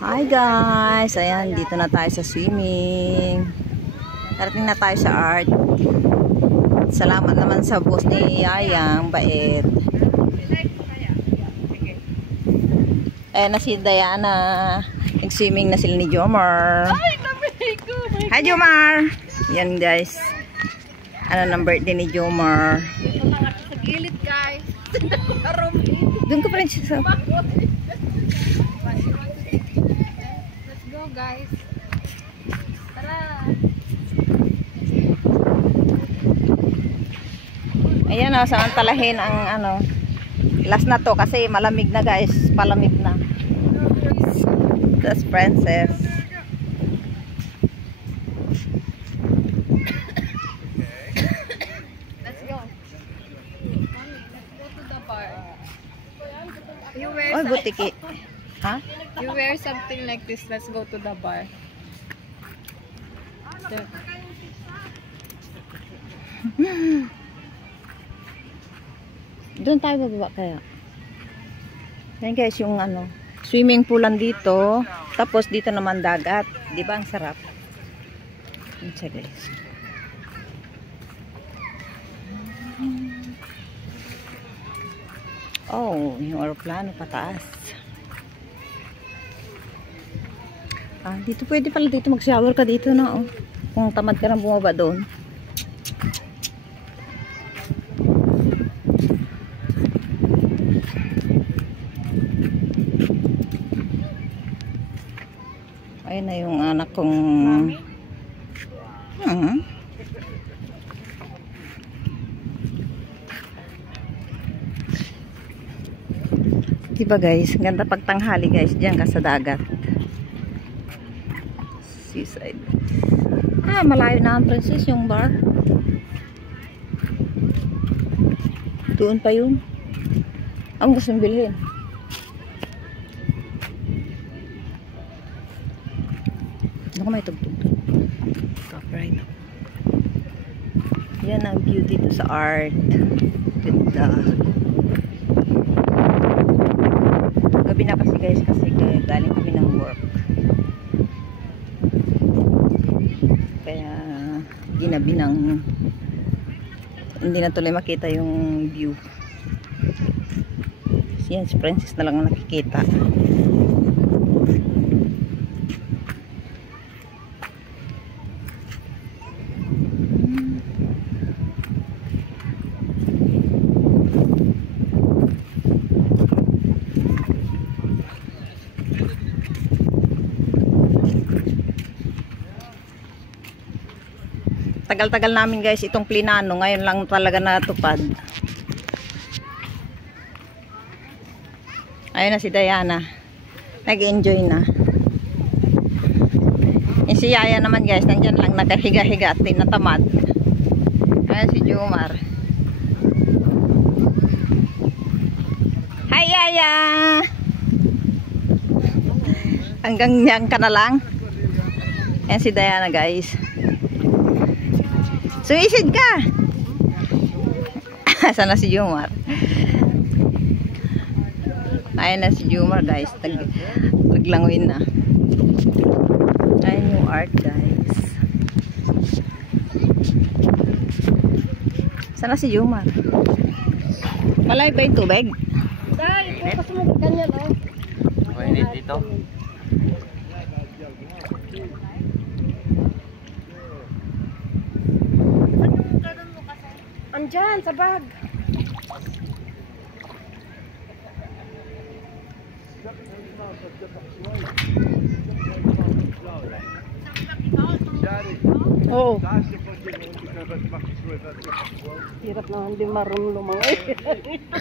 Hi guys! Ayan, dito na tayo sa swimming. Darating na tayo sa art. Salamat naman sa boss ni Yayang, bait. Ayan na si Diana. Nag-swimming na sila ni Jomar. Hi Jomar! Yan guys. Ano ng birthday ni Jomar? Ito lang ako sa gilid guys. Doon ka pa rin siya sa... Let's go guys. Tara. Ayan o, samantalahin ang ano. Last na to kasi malamig na guys. Palamig na. That's Princess. Let's go. Mommy, let's go to the bar. You wear Oy, butiki. Ha? You wear something like this. Let's go to the bar. There. Doon tayo bababa kaya. Yan guys, yung ano, swimming pool lang dito. Tapos dito naman dagat. Di ba ang sarap? Yan siya guys. Oh, yung aeroplano pataas. Ah, dito pwede pala dito mag-shower ka dito na oh. Kung tamad ka nang bumaba doon. Ayun na yung anak kong diba guys, ganda pagtanghali guys, diyan ka sa dagat. Seaside. Ah, malayo na ang Princess yung bar. Doon pa yun. Ang gusto mong bilhin. Ano ka may tugtog? Copyright. Yan ang beauty to sa art. Ganda. Gabi na kasi guys kasi galing kami ng work. Kaya ginabi ng hindi na tuloy makita yung view. Yan, si Princess na lang ang nakikita. Tagal-tagal namin guys itong plinano, ngayon lang talaga natupad. Ayun na si Diana, nag-enjoy na. Yung si Yaya naman guys, nandyan lang nakahiga-higa at tinatamad. Ayun si Jomar. Hi Yaya! Hanggang niyang ka na lang. Ayun si Diana guys. Sumisid ka! Sana si Jomar. Ayan na si Jomar guys. Naglanguin na. Ayan yung art guys. Sana si Jomar. Malay ba yung tubig? Dahil, kasi mo ganyan oh. Mainit dito. Andyan, sa bag. Oo. Hirap naman din marunong lumangoy.